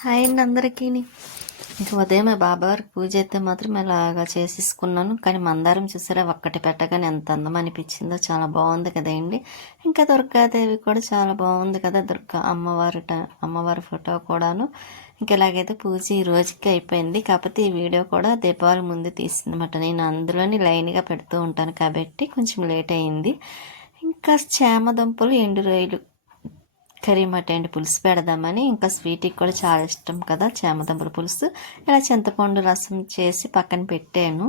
Hi అండి అందరికీ. ఇంకా ఉదయం బాబావారికి పూజ అయితే మాత్రం ఇలాగా చేసేసుకున్నాను. కానీ మందారం చూసారా ఒక్కటి పెట్టగానే ఎంత అందం అనిపించిందో చాలా బాగుంది కదండి. ఇంకా దుర్గాదేవి కూడా చాలా బాగుంది కదా దుర్గా అమ్మవారి అమ్మవారి ఫోటో కూడాను. ఇంకా ఇలాగైతే పూజ ఈ రోజుకి అయిపోయింది. కాకపోతే ఈ వీడియో కూడా దీపావళి ముందు తీసిందన్నమాట. నేను అందులోని లైన్గా పెడుతూ ఉంటాను కాబట్టి కొంచెం లేట్ అయింది. ఇంకా చేమ దుంపలు ఎండు రొయ్యలు కర్రీ మటన్ పులుసు పెడదామని ఇంకా స్వీట్కి కూడా చాలా ఇష్టం కదా చేమదంపుల పులుసు. ఇలా చింతపండు రసం చేసి పక్కన పెట్టాను.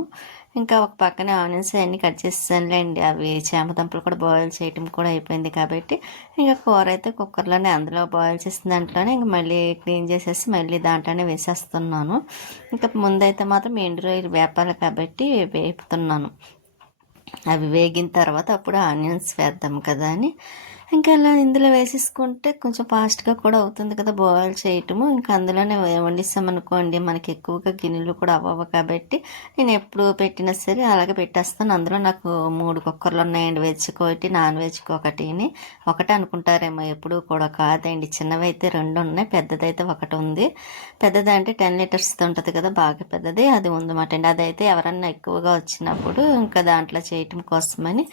ఇంకా ఒక పక్కన ఆనియన్స్ అన్నీ కట్ చేసానులేండి అవి చేమదంపలు కూడా బాయిల్ చేయటం కూడా అయిపోయింది కాబట్టి ఇంకా కూర అయితే కుక్కర్లోనే అందులో బాయిల్ చేసిన దాంట్లోనే ఇంకా మళ్ళీ క్లీన్ చేసేసి మళ్ళీ దాంట్లోనే వేసేస్తున్నాను. ఇంకా ముందైతే మాత్రం ఎండు రొయ్యలు వేపాలి కాబట్టి వేపుతున్నాను. అవి వేగిన తర్వాత అప్పుడు ఆనియన్స్ వేద్దాం కదా అని ఇంకా అలా ఇందులో వేసేసుకుంటే కొంచెం ఫాస్ట్గా కూడా అవుతుంది కదా బాయిల్ చేయటము. ఇంకా అందులోనే వండిస్తామనుకోండి మనకి ఎక్కువగా గిన్నెలు కూడా అవ్వవు కాబట్టి నేను ఎప్పుడు పెట్టినా సరే అలాగే పెట్టేస్తాను. అందులో నాకు మూడు కుక్కర్లు ఉన్నాయండి. వెజ్కి ఒకటి నాన్ వెజ్కి ఒకటిని. ఒకటి అనుకుంటారేమో ఎప్పుడు కూడా కాదండి. చిన్నవి అయితే రెండు ఉన్నాయి పెద్దదైతే ఒకటి ఉంది. పెద్దది అంటే టెన్ లీటర్స్తో ఉంటుంది కదా బాగా పెద్దది. అది ఉందన్నమాట అండి. అదైతే ఎవరన్నా ఎక్కువగా వచ్చినప్పుడు ఇంకా దాంట్లో చేయటం కోసమని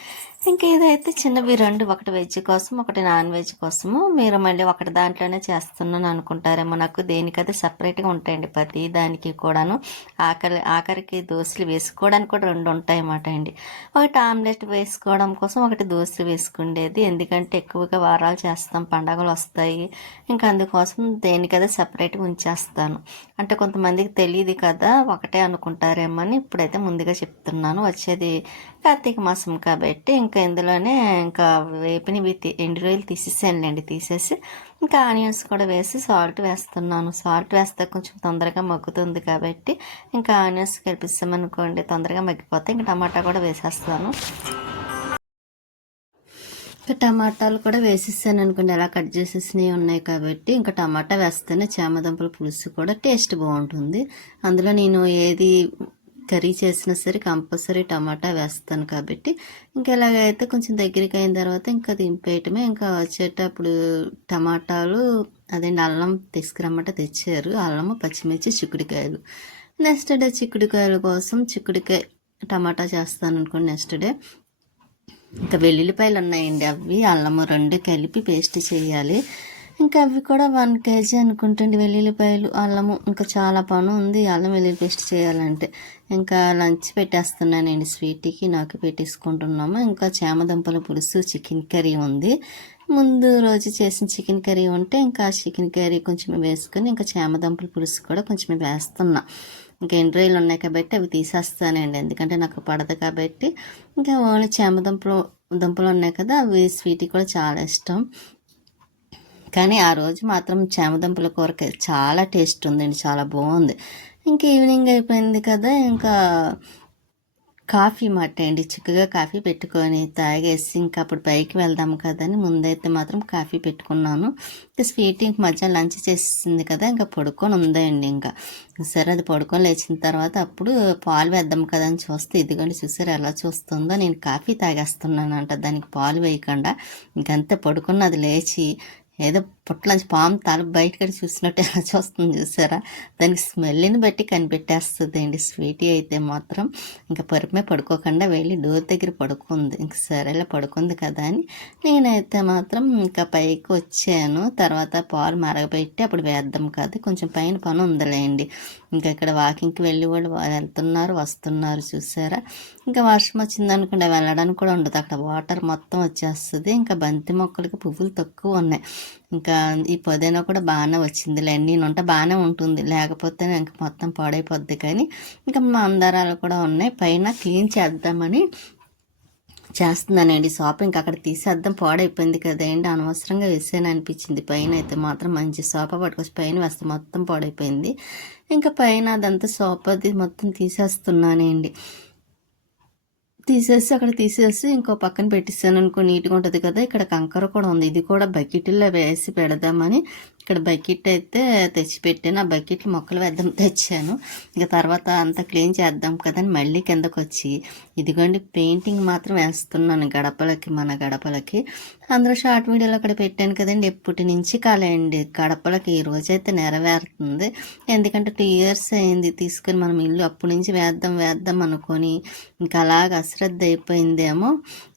ఇంకా ఇదైతే చిన్నవి రెండు ఒకటి వెజ్ కోసం ఒకటి నాన్ వెజ్ కోసము మీరు మళ్ళీ ఒకటి దాంట్లోనే చేస్తున్నాను అనుకుంటారేమో. నాకు దేనికైతే సపరేట్గా ఉంటాయండి ప్రతి దానికి కూడాను. ఆఖరి ఆఖరికి దోశలు వేసుకోవడానికి కూడా రెండు ఉంటాయి అన్నమాట అండి. ఒకటి ఆమ్లెట్ వేసుకోవడం కోసం ఒకటి దోశ వేసుకుండేది. ఎందుకంటే ఎక్కువగా వారాలు చేస్తాం పండగలు వస్తాయి. ఇంకా అందుకోసం దేనికైతే సపరేట్గా ఉంచేస్తాను. అంటే కొంతమందికి తెలియదు కదా ఒకటే అనుకుంటారేమో అని ఇప్పుడైతే ముందుగా చెప్తున్నాను. వచ్చేది కార్తీక మాసం కాబట్టి ఇంకా ఇందులోనే ఇంకా వేపినవి ఎండు రొయ్యలు తీసేసానులేండి తీసేసి ఇంకా ఆనియన్స్ కూడా వేసి సాల్ట్ వేస్తున్నాను. సాల్ట్ వేస్తే కొంచెం తొందరగా మగ్గుతుంది కాబట్టి ఇంకా ఆనియన్స్ కలిపిస్తామనుకోండి తొందరగా మగ్గిపోతే ఇంకా టమాటా కూడా వేసేస్తాను. ఇంకా టమాటాలు కూడా వేసేసాను అనుకోండి ఎలా కట్ చేసేసినవి ఉన్నాయి కాబట్టి ఇంకా టమాటా వేస్తేనే చామదుంపల పులుసు కూడా టేస్ట్ బాగుంటుంది. అందులో నేను ఏది కర్రీ చేసినా సరే కంపల్సరీ టమాటా వేస్తాను కాబట్టి ఇంకా ఇలాగైతే కొంచెం దగ్గరికి అయిన తర్వాత ఇంకా దింపేయటమే. ఇంకా వచ్చేటప్పుడు టమాటాలు అదే అల్లం తీసుకురమ్మట తెచ్చారు. అల్లము పచ్చిమిర్చి చిక్కుడుకాయలు. నెక్స్ట్ డే చిక్కుడుకాయల కోసం చిక్కుడుకాయ టమాటా చేస్తాను అనుకోండి నెక్స్ట్ డే. ఇంకా వెల్లుల్లిపాయలు ఉన్నాయండి అవి. అల్లము రెండు కలిపి పేస్ట్ చేయాలి. ఇంకా అవి కూడా వన్ కేజీ అనుకుంటుంది వెల్లుల్లిపాయలు అల్లము ఇంకా చాలా పని ఉంది. అల్లం వెల్లుల్లి పేస్ట్ చేయాలంటే. ఇంకా లంచ్ పెట్టేస్తున్నానండి స్వీట్కి నాకు పెట్టేసుకుంటున్నాము. ఇంకా చేమదంపల పులుసు చికెన్ కర్రీ ఉంది. ముందు రోజు చేసిన చికెన్ కర్రీ ఉంటే ఇంకా చికెన్ కర్రీ కొంచెం వేసుకొని ఇంకా చేమదంపల పులుసు కూడా కొంచెం వేస్తున్నా. ఇంకా ఎండ్రాయిలు ఉన్నాయి కాబట్టి అవి తీసేస్తానండి. ఎందుకంటే నాకు పడదు కాబట్టి. ఇంకా ఓన్లీ చేమదంపలు దుంపలు ఉన్నాయి కదా అవి స్వీట్ కూడా చాలా ఇష్టం. కానీ ఆ రోజు మాత్రం చేమదుంపల కూరకి చాలా టేస్ట్ ఉందండి చాలా బాగుంది. ఇంకా ఈవినింగ్ అయిపోయింది కదా ఇంకా కాఫీ మాట అండి. చిక్కగా కాఫీ పెట్టుకొని తాగేసి ఇంకా అప్పుడు పైకి వెళ్దాం కదా అని ముందైతే మాత్రం కాఫీ పెట్టుకున్నాను. ఇంకా స్వీట్ ఇంక మధ్యాహ్నం లంచ్ చేసింది కదా ఇంకా పడుకొని ఉందండి ఇంకా. సరే అది పడుకొని లేచిన తర్వాత అప్పుడు పాలు వేద్దాం కదా అని చూస్తే ఇదిగోండి చూసారు ఎలా చూస్తుందో నేను కాఫీ తాగేస్తున్నాను అంట దానికి పాలు వేయకుండా ఇంకంతే పడుకున్నది లేచి ఏదో పుట్టలోంచి పాము తల బయటకడి చూసినట్టు ఎలా చూస్తుంది చూసారా? దానికి స్మెల్ని బట్టి కనిపెట్టేస్తుంది అండి స్వీటీ అయితే మాత్రం ఇంకా పరుపుమే పడుకోకుండా వెళ్ళి డోర్ దగ్గర పడుకుంది. ఇంక సరేలా పడుకుంది కదా అని నేనైతే మాత్రం ఇంకా పైకి వచ్చాను. తర్వాత పాలు మరగబెట్టి అప్పుడు వేద్దాం కదా కొంచెం పైన పని ఉందిలేండి. ఇంకా ఇక్కడ వాకింగ్కి వెళ్ళి వాళ్ళు వెళ్తున్నారు వస్తున్నారు చూసారా? ఇంకా వర్షం వచ్చింది అనుకుంటే వెళ్ళడానికి కూడా ఉండదు. అక్కడ వాటర్ మొత్తం వచ్చేస్తుంది. ఇంకా బంతి మొక్కలకి పువ్వులు తక్కువ ఉన్నాయి. ఇంకా ఈ పుదీనా కూడా బాగానే వచ్చింది నేను ఉంటే బాగానే ఉంటుంది. లేకపోతే ఇంకా మొత్తం పాడైపోద్ది కానీ ఇంకా మందారాలు కూడా ఉన్నాయి. పైన క్లీన్ చేద్దామని చేస్తున్నానండి. ఇంక అక్కడ తీసేద్దాం. పాడైపోయింది కదండి. అనవసరంగా వేసాను అనిపించింది. పైన అయితే మాత్రం మంచి సోఫా పట్టుకొచ్చి పైన వేస్తే మొత్తం పాడైపోయింది. ఇంకా పైన అదంతా సోఫాది మొత్తం తీసేస్తున్నానండి. తీసేసి అక్కడ తీసేసి ఇంకో పక్కన పెట్టేసాను అనుకో నీట్గా ఉంటుంది కదా. ఇక్కడ కంకర కూడా ఉంది. ఇది కూడా బకెట్లో వేసి పెడదామని ఇక్కడ బకెట్ అయితే తెచ్చి పెట్టాను ఆ బకెట్ మొక్కలు వేద్దాం తెచ్చాను. ఇక తర్వాత అంతా క్లీన్ చేద్దాం కదని మళ్ళీ కిందకు వచ్చి ఇదిగోండి పెయింటింగ్ మాత్రం వేస్తున్నాను గడపలకి మన గడపలకి. అందరూ షార్ట్ వీడియోలో అక్కడ పెట్టాను కదండి. ఎప్పటి నుంచి కాలేయండి గడపలకి ఈ రోజైతే నెరవేరుతుంది. ఎందుకంటే టూ ఇయర్స్ అయింది తీసుకొని మనం ఇల్లు అప్పటి నుంచి వేద్దాం వేద్దాం అనుకొని ఇంకా అలాగ అశ్రద్ధ అయిపోయిందేమో.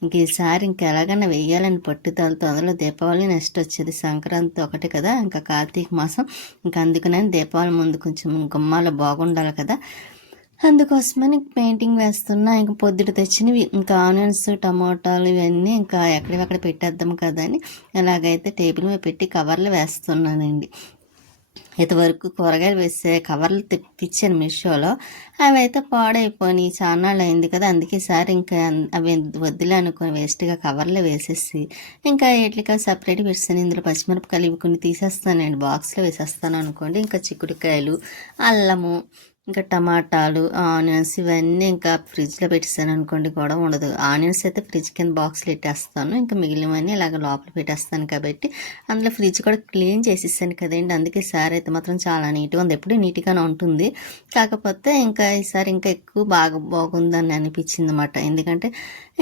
ఇంక ఈసారి ఇంకెలాగైనా వేయాలని వెయ్యాలని పట్టుదలతో అందులో దీపావళి నెక్స్ట్ వచ్చేది సంక్రాంతి ఒకటి కదా. ఇంకా కార్తీక మాసం. ఇంకా అందుకనే దీపావళి ముందు కొంచెం గుమ్మాలు బాగుండాలి కదా. అందుకోసమని పెయింటింగ్ వేస్తున్నా ఇంకా పొద్దుట తెచ్చినవి ఇంకా ఆనియన్స్ టమాటాలు ఇవన్నీ ఇంకా ఎక్కడివక్కడ పెట్టేద్దాం కదా అని. ఎలాగైతే టేబుల్ మీద పెట్టి కవర్లు వేస్తున్నానండి. ఇంతవరకు కూరగాయలు వేసే కవర్లు తెప్పించాను మీషోలో. అవి అయితే పాడైపోయి చాలా అయింది కదా. అందుకే సార్ ఇంకా అవి వద్దులే అనుకుని వేస్ట్గా కవర్లో వేసేసి ఇంకా ఇడ్లీకాయ సపరేట్ పెట్టాను ఇందులో పచ్చిమిరపకాయలు ఇవి కొన్ని తీసేస్తానండి. బాక్స్లో వేసేస్తాను అనుకోండి. ఇంకా చిక్కుడుకాయలు అల్లము ఇంకా టమాటాలు ఆనియన్స్ ఇవన్నీ ఇంకా ఫ్రిడ్జ్లో పెట్టేసాను అనుకోండి కూడా ఉండదు. ఆనియన్స్ అయితే ఫ్రిడ్జ్ కింద బాక్స్లో పెట్టేస్తాను. ఇంకా మిగిలినవన్నీ ఇలాగ లోపల పెట్టేస్తాను కాబట్టి అందులో ఫ్రిడ్జ్ కూడా క్లీన్ చేసేసాను కదండి. అందుకే సార్ అయితే మాత్రం చాలా నీట్గా ఉంది. ఎప్పుడు నీట్గానే ఉంటుంది. కాకపోతే ఇంకా ఈసారి ఇంకా ఎక్కువ బాగా బాగుందని అనిపించింది అనమాట ఎందుకంటే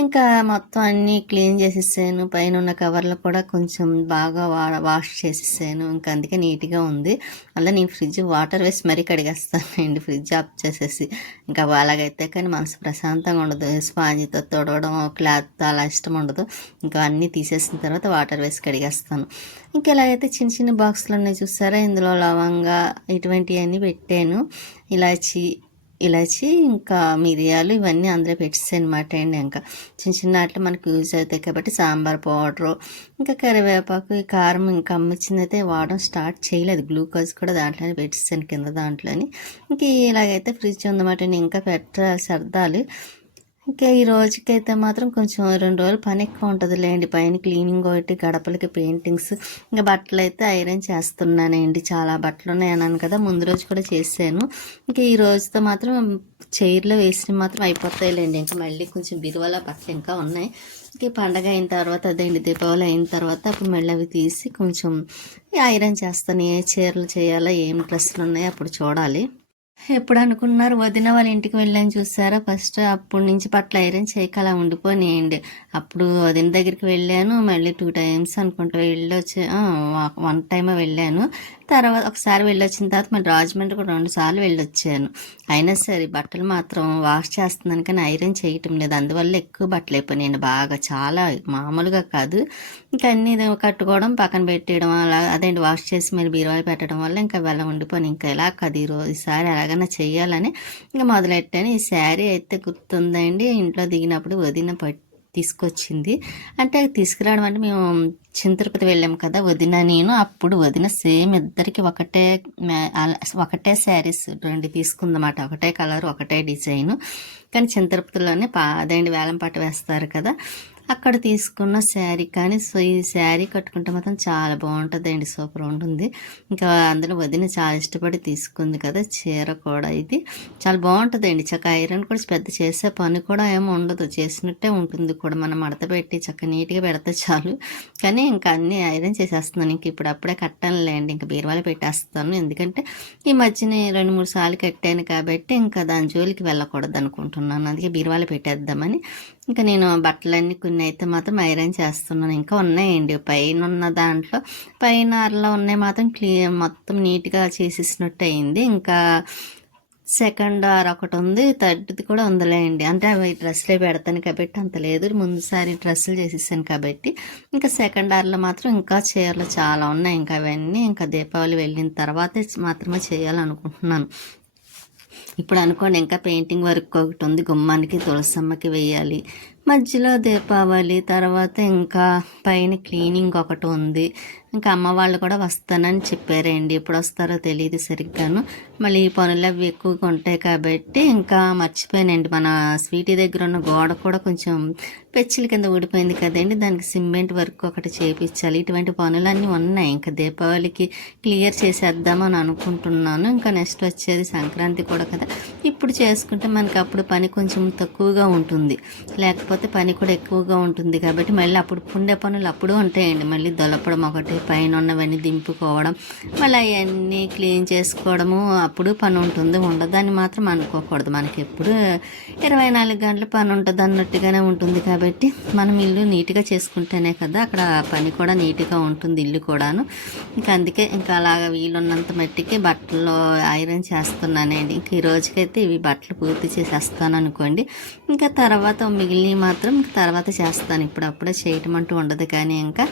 ఇంకా మొత్తం అన్నీ క్లీన్ చేసేసాను. పైన ఉన్న కవర్లు కూడా కొంచెం బాగా వా వాష్ చేసేసాను. ఇంకా అందుకే నీట్గా ఉంది. అలా నేను ఫ్రిడ్జ్ వాటర్ వేసి మరీ కడిగేస్తానండి ఫ్రిడ్జ్ ఆఫ్ చేసేసి. ఇంకా అలాగైతే కానీ మనసు ప్రశాంతంగా ఉండదు. స్పాంజితో తొడవడం క్లాత్ అలా ఇష్టం ఉండదు. ఇంకా అన్నీ తీసేసిన తర్వాత వాటర్ వేసి కడిగేస్తాను. ఇంకా ఇలాగైతే చిన్న చిన్న బాక్సులు ఉన్నాయి చూసారా? ఇందులో లవంగా ఇటువంటివన్నీ పెట్టాను. ఇలాచి ఇలాచి ఇంకా మిరియాలు ఇవన్నీ అందులో పెట్టేసాను అనమాట అండి ఇంకా. చిన్న చిన్న వాటిలో మనకు యూజ్ అవుతాయి కాబట్టి సాంబార్ పౌడరు ఇంకా కరివేపాకు ఈ కారం ఇంకా అమ్మిచ్చింది అయితే వాడడం స్టార్ట్ చేయలేదు. గ్లూకోజ్ కూడా దాంట్లోనే పెట్టేసాను కింద దాంట్లోని. ఇంక ఇలాగైతే ఫ్రిడ్జ్ ఉందన్నమాట నేను ఇంకా పెట్ట సర్దాలి. ఇంకా ఈ రోజుకైతే మాత్రం కొంచెం రెండు రోజులు పని ఎక్కువ ఉంటుందిలేండి. పైన క్లీనింగ్ ఒకటి గడపలకి పెయింటింగ్స్ ఇంకా బట్టలు అయితే ఐరన్ చేస్తున్నానండి. చాలా బట్టలు ఉన్నాయి అన్నాను కదా ముందు రోజు కూడా చేశాను. ఇంకా ఈ రోజుతో మాత్రం చైర్లో వేసినవి మాత్రం అయిపోతాయిలేండి. ఇంకా మళ్ళీ కొంచెం బిరువాల బట్టలు ఇంకా ఉన్నాయి. ఇంకా పండగ అయిన తర్వాత అదేంటి దీపావళి అయిన తర్వాత అప్పుడు మళ్ళీ అవి తీసి కొంచెం ఐరన్ చేస్తాను. ఏ చీరలు చేయాలో ఏం డ్రెస్సులు ఉన్నాయో అప్పుడు చూడాలి. ఎప్పుడు అనుకున్నారు వదిన వాళ్ళ ఇంటికి వెళ్ళని చూసారా? ఫస్ట్ అప్పటి నుంచి పట్ల ఐరన్ చేయక అలా ఉండిపోయినాయండి అప్పుడు వదిన దగ్గరికి వెళ్ళాను. మళ్ళీ టూ టైమ్స్ అనుకుంటూ వెళ్ళొచ్చి. వన్ టైమ్ వెళ్ళాను. తర్వాత ఒకసారి వెళ్ళొచ్చిన తర్వాత మళ్ళీ రాజమండ్రి కూడా రెండు సార్లు వెళ్ళొచ్చాను. అయినా సరే బట్టలు మాత్రం వాష్ చేస్తున్నాను కానీ ఐరన్ చేయటం లేదు. అందువల్ల ఎక్కువ బట్టలు అయిపోయినాయండి. బాగా చాలా మామూలుగా కాదు. ఇంకా అన్నీ కట్టుకోవడం పక్కన పెట్టేయడం అలా అదేంటి వాష్ చేసి మరి బీరువాలు పెట్టడం వల్ల ఇంకా వెళ్ళ ఉండిపోయి ఇంకా ఎలా కాదు ఈరోజు ఈసారి ఎలాగైనా చెయ్యాలని ఇంకా మొదలెట్టాను. ఈ శారీ అయితే గుర్తుందండి. ఇంట్లో దిగినప్పుడు వదిన పట్టి తీసుకొచ్చింది. అంటే తీసుకురావడం అంటే మేము చిన్న వెళ్ళాం వెళ్ళాము కదా వదిన నేను. అప్పుడు వదిన సేమ్ ఇద్దరికి ఒకటే ఒకటే శారీస్ రెండు తీసుకుందన్నమాట. ఒకటే కలర్ ఒకటే డిజైన్. కానీ చిన్న పాదండి పా అదేంటి వేస్తారు కదా. అక్కడ తీసుకున్న శారీ కానీ సో ఈ శారీ కట్టుకుంటే మాత్రం చాలా బాగుంటుందండి. సూపర్ ఉంటుంది. ఇంకా అందులో వదిన చాలా ఇష్టపడి తీసుకుంది కదా చీర కూడా ఇది. చాలా బాగుంటుందండి. చక్క ఐరన్ కూడా పెద్ద చేసే పని కూడా ఏమో ఉండదు. చేసినట్టే ఉంటుంది కూడా. మనం మడత పెట్టి చక్క నీట్గా పెడితే చాలు. కానీ ఇంకా అన్ని ఐరన్ చేసేస్తున్నాను. ఇంక ఇప్పుడు అప్పుడే కట్టనులేండి. ఇంకా బీరువాలో పెట్టేస్తాను. ఎందుకంటే ఈ మధ్యన రెండు మూడు సార్లు కట్టాను కాబట్టి ఇంకా దాని జోలికి వెళ్ళకూడదు అనుకుంటున్నాను అందుకే బీరువాలో పెట్టేద్దామని ఇంకా నేను బట్టలన్నీ కొన్ని అయితే మాత్రం ఐరన్ చేస్తున్నాను. ఇంకా ఉన్నాయండి. పైన ఉన్న దాంట్లో పైన అరలో ఉన్నాయి మాత్రం క్లీన్ మొత్తం నీట్గా చేసేసినట్టు అయింది. ఇంకా సెకండ్ ఆర్ ఒకటి ఉంది థర్డ్ది కూడా ఉందిలేండి. అంటే అవి డ్రెస్లే పెడతాను కాబట్టి అంత లేదు. ముందుసారి డ్రెస్సులు చేసేసాను కాబట్టి ఇంకా సెకండ్ ఆర్లో మాత్రం ఇంకా చీరలు చాలా ఉన్నాయి. ఇంకా అవన్నీ ఇంకా దీపావళి వెళ్ళిన తర్వాతే మాత్రమే చేయాలనుకుంటున్నాను. ఇప్పుడు అనుకోండి ఇంకా పెయింటింగ్ వర్క్ ఒకటి ఉంది గుమ్మానికి తులసమ్మకి వేయాలి. మధ్యలో దీపావళి తర్వాత ఇంకా పైన క్లీనింగ్ ఒకటి ఉంది. ఇంకా అమ్మ వాళ్ళు కూడా వస్తానని చెప్పారండి. ఎప్పుడు వస్తారో తెలియదు సరిగ్గాను. మళ్ళీ ఈ పనులు అవి ఎక్కువగా ఉంటాయి కాబట్టి ఇంకా మర్చిపోయానండి. మన స్వీటీ దగ్గర ఉన్న గోడ కూడా కొంచెం పెచ్చిల కింద ఊడిపోయింది కదండి. దానికి సిమెంట్ వర్క్ ఒకటి చేపించాలి. ఇటువంటి పనులన్నీ ఉన్నాయి. ఇంకా దీపావళికి క్లియర్ చేసేద్దామని అనుకుంటున్నాను. ఇంకా నెక్స్ట్ వచ్చేది సంక్రాంతి కూడా కదా. ఇప్పుడు చేసుకుంటే మనకి అప్పుడు పని కొంచెం తక్కువగా ఉంటుంది. లేకపోతే పని కూడా ఎక్కువగా ఉంటుంది కాబట్టి మళ్ళీ అప్పుడు పుండే పనులు అప్పుడు ఉంటాయండి. మళ్ళీ దొలపడం ఒకటి పైన ఉన్నవన్నీ దింపుకోవడం మళ్ళీ అవన్నీ క్లీన్ చేసుకోవడము అప్పుడు పని ఉంటుంది ఉండదని మాత్రం అనుకోకూడదు. మనకి ఎప్పుడు ఇరవై నాలుగు గంటలు పని ఉంటుంది అన్నట్టుగానే ఉంటుంది కాబట్టి మనం ఇల్లు నీట్గా చేసుకుంటేనే కదా అక్కడ పని కూడా నీట్గా ఉంటుంది ఇల్లు కూడాను. ఇంకా అందుకే ఇంకా అలాగ వీలున్నంత మట్టికి బట్టలు ఐరన్ చేస్తున్నానండి. ఇంక ఈ రోజుకైతే ఇవి బట్టలు పూర్తి చేసేస్తాను అనుకోండి. ఇంకా తర్వాత మిగిలినవి మాత్రం తర్వాత చేస్తాను. ఇప్పుడప్పుడే చేయటం అంటూ ఉండదు కానీ ఇంకా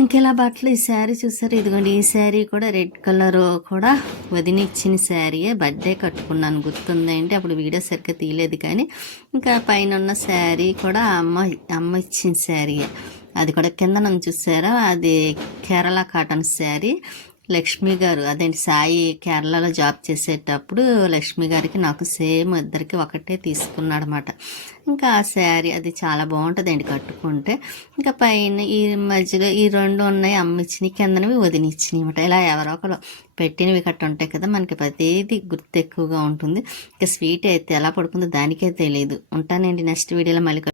ఇంకెలా బట్టలు? ఈ శారీ చూసారు? ఇదిగోండి ఈ శారీ కూడా రెడ్ కలర్ కూడా వదినిచ్చిన శారీయే. బర్త్డే కట్టుకున్నాను. గుర్తుందండి అప్పుడు వీడియో సరిగ్గా తీయలేదు కానీ ఇంకా పైన ఉన్న శారీ కూడా అమ్మ అమ్మ ఇచ్చిన శారీయే. అది కూడా కింద నన్ను చూసారా? అది కేరళ కాటన్ శారీ. లక్ష్మి గారు అదేంటి సాయి కేరళలో జాబ్ చేసేటప్పుడు లక్ష్మి గారికి నాకు సేమ్ ఇద్దరికి ఒకటే తీసుకున్నాడు అనమాట ఇంకా ఆ శారీ అది చాలా బాగుంటుందండి కట్టుకుంటే. ఇంకా పైన ఈ మధ్యలో ఈ రెండు ఉన్నాయి అమ్మిచ్చినవి కిందనవి వదినిచ్చినాయి అనమాట ఇలా ఎవరో ఒకరు పెట్టినవి కట్ట ఉంటాయి కదా మనకి ప్రతిదీ గుర్తు ఎక్కువగా ఉంటుంది. ఇంకా స్వీట్ అయితే ఎలా పడుకుందో దానికే తెలియదు ఉంటానండి నెక్స్ట్ వీడియోలో మళ్ళీ